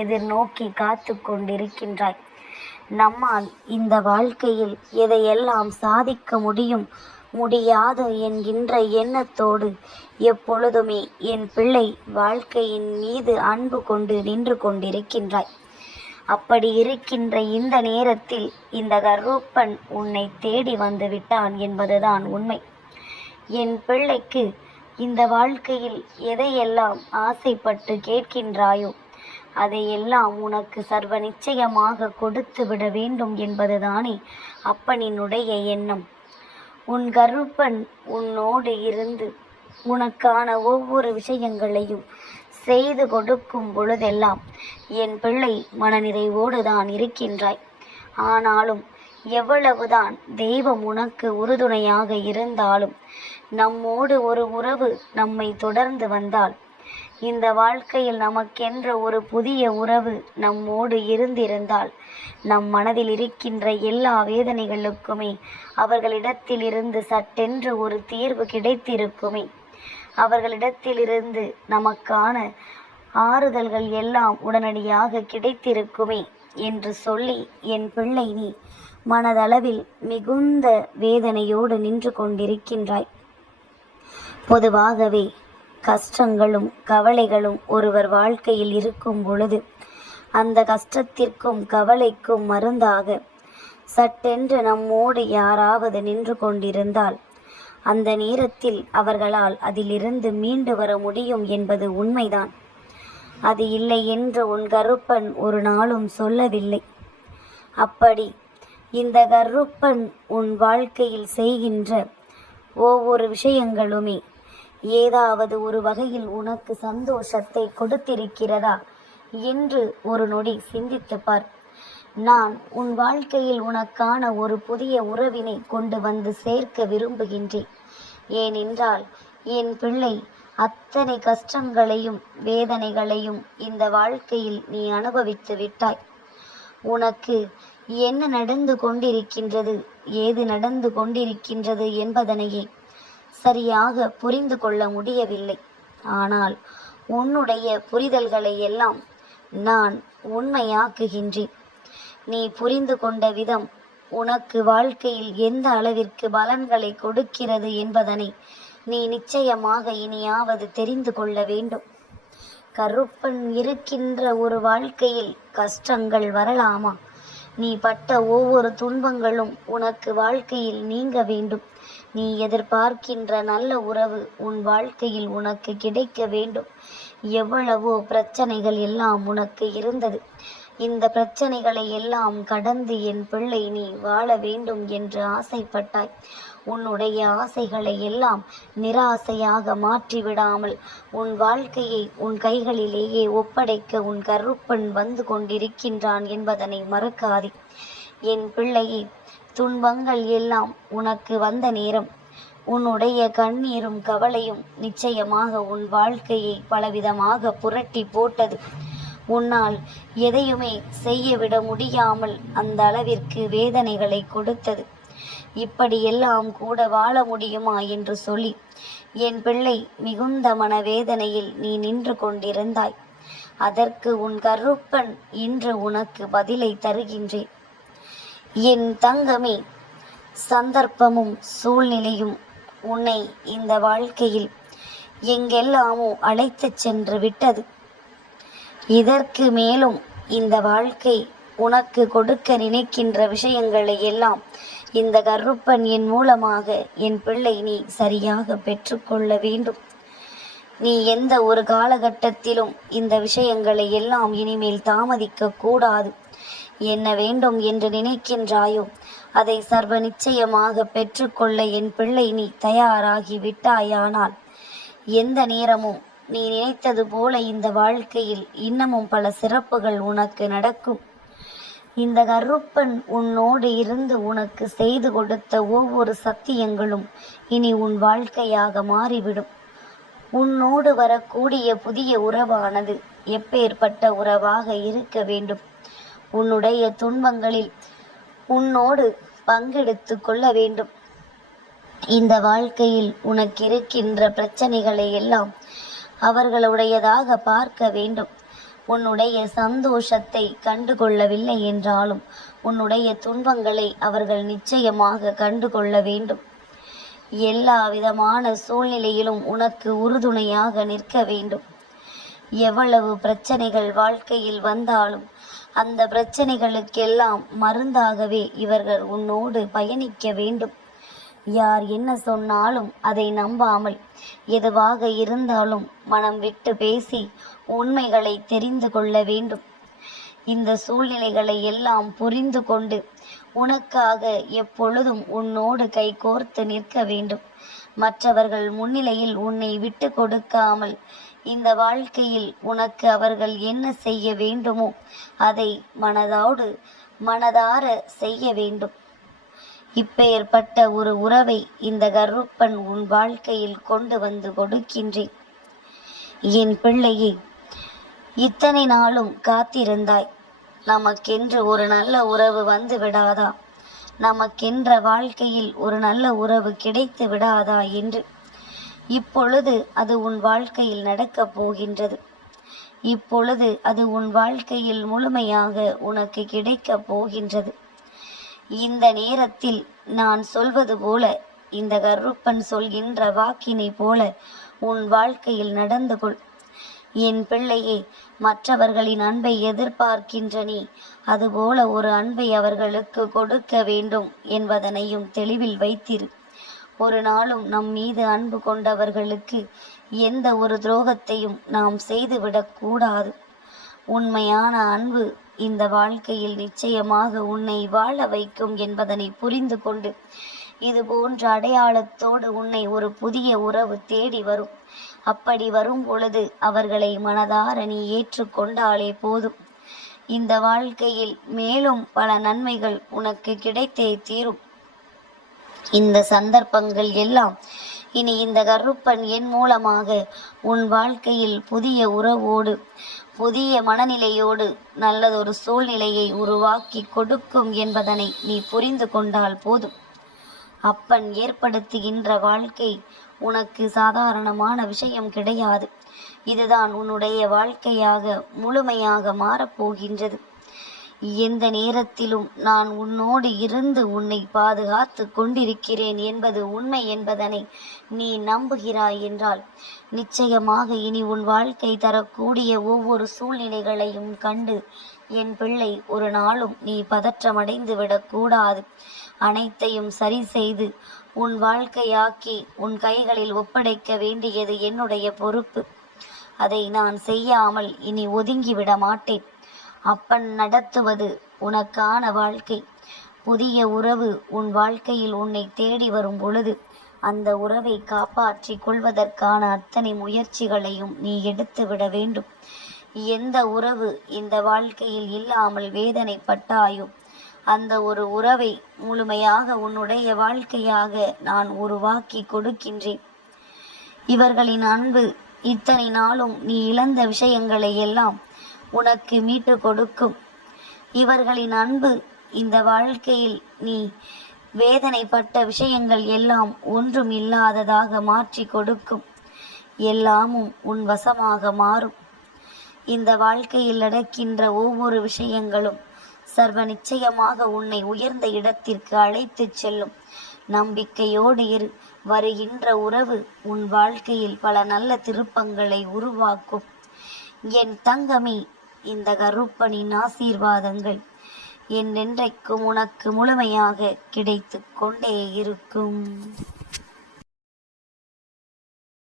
எதிர்நோக்கி காத்து கொண்டிருக்கின்றாய். நம்மால் இந்த வாழ்க்கையில் எதையெல்லாம் சாதிக்க முடியாது என்கின்ற எண்ணத்தோடு எப்பொழுதுமே என் பிள்ளை வாழ்க்கையின் மீது அன்பு கொண்டு நின்று கொண்டிருக்கின்றாய். அப்படி இருக்கின்ற இந்த நேரத்தில் இந்த கருப்பன் உன்னை தேடி வந்து விட்டான் என்பதுதான் உண்மை. என் பிள்ளைக்கு இந்த வாழ்க்கையில் எதையெல்லாம் ஆசைப்பட்டு கேட்கின்றாயோ அதையெல்லாம் உனக்கு சர்வ நிச்சயமாக கொடுத்து விட வேண்டும் என்பதுதானே அப்பனினுடைய எண்ணம். உன் கருப்பன் உன்னோடு இருந்து உனக்கான ஒவ்வொரு விஷயங்களையும் செய்து கொடுக்கும் பொழுதெல்லாம் என் பிள்ளை மனநிறைவோடு தான் இருக்கின்றாய். ஆனாலும் எவ்வளவுதான் தெய்வம் உனக்கு உறுதுணையாக இருந்தாலும் நம்மோடு ஒரு உறவு நம்மை தொடர்ந்து வந்தால், இந்த வாழ்க்கையில் நமக்கென்ற ஒரு புதிய உறவு நம்மோடு இருந்திருந்தால், நம் மனதில் இருக்கின்ற எல்லா வேதனைகளுக்குமே அவர்களிடத்திலிருந்து சட்டென்று ஒரு தீர்வு கிடைத்திருக்குமே. அவர்களிடத்திலிருந்து நமக்கான ஆறுதல்கள் எல்லாம் உடனடியாக கிடைத்திருக்குமே என்று சொல்லி என் பிள்ளை நீ மனதளவில் மிகுந்த வேதனையோடு நின்று கொண்டிருக்கின்றாய். பொதுவாகவே கஷ்டங்களும் கவலைகளும் ஒருவர் வாழ்க்கையில் இருக்கும் பொழுது அந்த கஷ்டத்திற்கும் கவலைக்கும் மருந்தாக சட்டென்று நம்மோடு யாராவது நின்று கொண்டிருந்தால் அந்த நேரத்தில் அவர்களால் அதிலிருந்து மீண்டு வர முடியும் என்பது உண்மைதான். அது இல்லை என்று உன் கருப்பன் ஒரு நாளும் சொல்லவில்லை. அப்படி இந்த கருப்பன் உன் வாழ்க்கையில் செய்கின்ற ஒவ்வொரு விஷயங்களுமே ஏதாவது ஒரு வகையில் உனக்கு சந்தோஷத்தை கொடுத்திருக்கிறதா என்று ஒரு நொடி சிந்தித்து பார். நான் உன் வாழ்க்கையில் உனக்கான ஒரு புதிய உறவினை கொண்டு வந்து சேர்க்க விரும்புகின்றேன். ஏனென்றால் என் பிள்ளை அத்தனை கஷ்டங்களையும் வேதனைகளையும் இந்த வாழ்க்கையில் நீ அனுபவித்து விட்டாய். உனக்கு என்ன நடந்து கொண்டிருக்கின்றது, ஏது நடந்து கொண்டிருக்கின்றது என்பதனையே சரியாக புரிந்து கொள்ள முடியவில்லை. ஆனால் உன்னுடைய புரிதல்களை எல்லாம் நான் உண்மையாக்குகின்றேன். நீ புரிந்து கொண்ட விதம் உனக்கு வாழ்க்கையில் எந்த அளவிற்கு பலன்களை கொடுக்கிறது என்பதனை நீ நிச்சயமாக இனியாவது தெரிந்து கொள்ள வேண்டும். கருப்பன் இருக்கின்ற ஒரு வாழ்க்கையில் கஷ்டங்கள் வரலாமா? நீ பட்ட ஒவ்வொரு துன்பங்களும் உனக்கு வாழ்க்கையில் நீங்க வேண்டும். நீ எதிர்பார்க்கின்ற நல்ல உறவு உன் வாழ்க்கையில் உனக்கு கிடைக்க வேண்டும். எவ்வளவோ பிரச்சனைகள் எல்லாம் உனக்கு இருந்தது. இந்த பிரச்சனைகளை எல்லாம் கடந்து என் பிள்ளை நீ வாழ வேண்டும் என்று ஆசைப்பட்டாய். உன்னுடைய ஆசைகளை எல்லாம் நிராசையாக மாற்றிவிடாமல் உன் வாழ்க்கையை உன் கைகளிலேயே ஒப்படைக்க உன் கருப்பன் வந்து கொண்டிருக்கின்றான் என்பதனை மறக்காதே. என் பிள்ளையே, துன்பங்கள் எல்லாம் உனக்கு வந்த நேரம் உன்னுடைய கண்ணீரும் கவலையும் நிச்சயமாக உன் வாழ்க்கையை பலவிதமாக புரட்டி போட்டது. உன்னால் எதையுமே செய்யவிட முடியாமல் அந்த அளவிற்கு வேதனைகளை கொடுத்தது. இப்படியெல்லாம் கூட வாழ முடியுமா என்று சொல்லி என் பிள்ளை மிகுந்த மனவேதனையில் நீ நின்று கொண்டிருந்தாய். அதற்கு உன் கருப்பன் இன்று உனக்கு பதிலை தருகின்றேன். என் தங்கமே, சந்தர்ப்பமும் சூழ்நிலையும் உன்னை இந்த வாழ்க்கையில் எங்கெல்லாமோ அழைத்துச் சென்று விட்டது. இதற்கு மேலும் இந்த வாழ்க்கை உனக்கு கொடுக்க நினைக்கின்ற விஷயங்களை எல்லாம் இந்த கருப்பன் என் மூலமாக என் பிள்ளை நீ சரியாக பெற்றுக்கொள்ள வேண்டும். நீ எந்த ஒரு காலகட்டத்திலும் இந்த விஷயங்களை எல்லாம் இனிமேல் தாமதிக்க கூடாது. என்ன வேண்டும் என்று நினைக்கின்றாயோ அதை சர்வ நிச்சயமாக பெற்றுக்கொள்ள என் பிள்ளை நீ தயாராகி விட்டாயானால் எந்த நேரமும் நீ நினைத்தது போல இந்த வாழ்க்கையில் இன்னமும் பல சிறப்புகள் உனக்கு நடக்கும். இந்த கருப்பன் உன்னோடு இருந்து உனக்கு செய்து கொடுத்த ஒவ்வொரு சத்தியங்களும் இனி உன் வாழ்க்கையாக மாறிவிடும். உன்னோடு வரக்கூடிய புதிய உறவானது எப்பேற்பட்ட உறவாக இருக்க வேண்டும்? உன்னுடைய துன்பங்களில் உன்னோடு பங்கெடுத்து கொள்ள வேண்டும். இந்த வாழ்க்கையில் உனக்கு இருக்கின்ற பிரச்சனைகளை எல்லாம் அவர்களுடையதாக பார்க்க வேண்டும். உன்னுடைய சந்தோஷத்தை கண்டுகொள்ளவில்லை என்றாலும் உன்னுடைய துன்பங்களை அவர்கள் நிச்சயமாக கண்டுகொள்ள வேண்டும். எல்லா விதமான சூழ்நிலையிலும் உனக்கு உறுதுணையாக நிற்க வேண்டும். எவ்வளவு பிரச்சனைகள் வாழ்க்கையில் வந்தாலும் அந்த பிரச்சனைகளுக்கெல்லாம் மருந்தாகவே இவர்கள் உன்னோடு பயணிக்க வேண்டும். யார் என்ன சொன்னாலும் அதை நம்பாமல் எதுவாக இருந்தாலும் மனம் விட்டு பேசி உண்மைகளை தெரிந்து கொள்ள வேண்டும். இந்த சூழ்நிலைகளை எல்லாம் புரிந்து கொண்டு உனக்காக எப்பொழுதும் உன்னோடு கைகோர்த்து நிற்க வேண்டும். மற்றவர்கள் முன்னிலையில் உன்னை விட்டு கொடுக்காமல் இந்த வாழ்க்கையில் உனக்கு அவர்கள் என்ன செய்ய வேண்டுமோ அதை மனதார செய்ய வேண்டும். இப்பேற்பட்ட ஒரு உறவை இந்த கருப்பன் உன் வாழ்க்கையில் கொண்டு வந்து கொடுக்கின்றேன். என் பிள்ளையே, இத்தனை நாளும் காத்திருந்தாய். நமக்கென்று ஒரு நல்ல உறவு வந்து விடாதா, நமக்கென்ற வாழ்க்கையில் ஒரு நல்ல உறவு கிடைத்து விடாதா என்று. இப்பொழுது அது உன் வாழ்க்கையில் நடக்கப் போகின்றது. இப்பொழுது அது உன் வாழ்க்கையில் முழுமையாக உனக்கு கிடைக்கப் போகின்றது. இந்த நேரத்தில் நான் சொல்வது போல, இந்த கருப்பன் சொல்கின்ற வாக்கினை போல உன் வாழ்க்கையில் நடந்து கொள். என் பிள்ளையே, மற்றவர்களின் அன்பை எதிர்பார்க்கின்ற நீ அதுபோல ஒரு அன்பை அவர்களுக்கு கொடுக்க வேண்டும் என்பதனையும் தெளிவில் வைத்திரு. ஒரு நாளும் நம் மீது அன்பு கொண்டவர்களுக்கு எந்த ஒரு துரோகத்தையும் நாம் செய்துவிடக்கூடாது. உண்மையான அன்பு இந்த வாழ்க்கையில் நிச்சயமாக உன்னை வாழ வைக்கும் என்பதனை புரிந்து கொண்டு இது போன்ற அடையாளத்தோடு உன்னை ஒரு புதிய உறவு தேடி வரும். அப்படி வரும் பொழுது அவர்களை மனதார நீ ஏற்றுக்கொண்டாலே போதும். இந்த வாழ்க்கையில் மேலும் பல நன்மைகள் உனக்கு கிடைத்தே தீரும். இந்த சந்தர்ப்பங்கள் எல்லாம் இனி இந்த கருப்பன் என் மூலமாக உன் வாழ்க்கையில் புதிய உறவோடு புதிய மனநிலையோடு நல்லதொரு சூழ்நிலையை உருவாக்கி கொடுக்கும் என்பதனை நீ புரிந்து கொண்டால் போதும். அப்பன் ஏற்படுத்துகின்ற வாழ்க்கை உனக்கு சாதாரணமான விஷயம் கிடையாது. இதுதான் உன்னுடைய வாழ்க்கையாக முழுமையாக மாறப்போகின்றது. எந்த நேரத்திலும் நான் உன்னோடு இருந்து உன்னை பாதுகாத்து கொண்டிருக்கிறேன் என்பது உண்மை என்பதனை நீ நம்புகிறாய் என்றால் நிச்சயமாக இனி உன் வாழ்க்கை தரக்கூடிய ஒவ்வொரு சூழ்நிலைகளையும் கண்டு என் பிள்ளை ஒரு நாளும் நீ பதற்றமடைந்து விடக்கூடாது. அனைத்தையும் சரி செய்து உன் வாழ்க்கையாக்கி உன் கைகளில் ஒப்படைக்க வேண்டியது என்னுடைய பொறுப்பு. அதை நான் செய்யாமல் இனி ஒதுங்கிவிட மாட்டேன். அப்பன் நடத்துவது உனக்கான வாழ்க்கை. புதிய உறவு உன் வாழ்க்கையில் உன்னை தேடி வரும் பொழுது அந்த உறவை காப்பாற்றி கொள்வதற்கான அத்தனை முயற்சிகளையும் நீ எடுத்து விட வேண்டும். எந்த உறவு இந்த வாழ்க்கையில் இல்லாமல் வேதனைப்பட்டாயோ அந்த ஒரு உறவை முழுமையாக உன்னுடைய வாழ்க்கையாக நான் உருவாக்கி கொடுக்கின்றேன். இவர்களின் அன்பு இத்தனை நாளும் நீ இழந்த விஷயங்களை எல்லாம் உனக்கு மீட்டு கொடுக்கும். இவர்களின் அன்பு இந்த வாழ்க்கையில் நீ வேதனைப்பட்ட விஷயங்கள் எல்லாம் ஒன்றும் இல்லாததாக மாற்றி கொடுக்கும். எல்லாமும் உன் வசமாக மாறும். இந்த வாழ்க்கையில் நடக்கின்ற ஒவ்வொரு விஷயங்களும் சர்வ நிச்சயமாக உன்னை உயர்ந்த இடத்திற்கு அழைத்துச் செல்லும். நம்பிக்கையோடு இரு. வருகின்ற உறவு உன் வாழ்க்கையில் பல நல்ல திருப்பங்களை உருவாக்கும். என் தங்கமே, இந்த கருப்பனின் ஆசீர்வாதங்கள் என்றென்றைக்கும் உனக்கு முழுமையாக கிடைத்து கொண்டே இருக்கும்.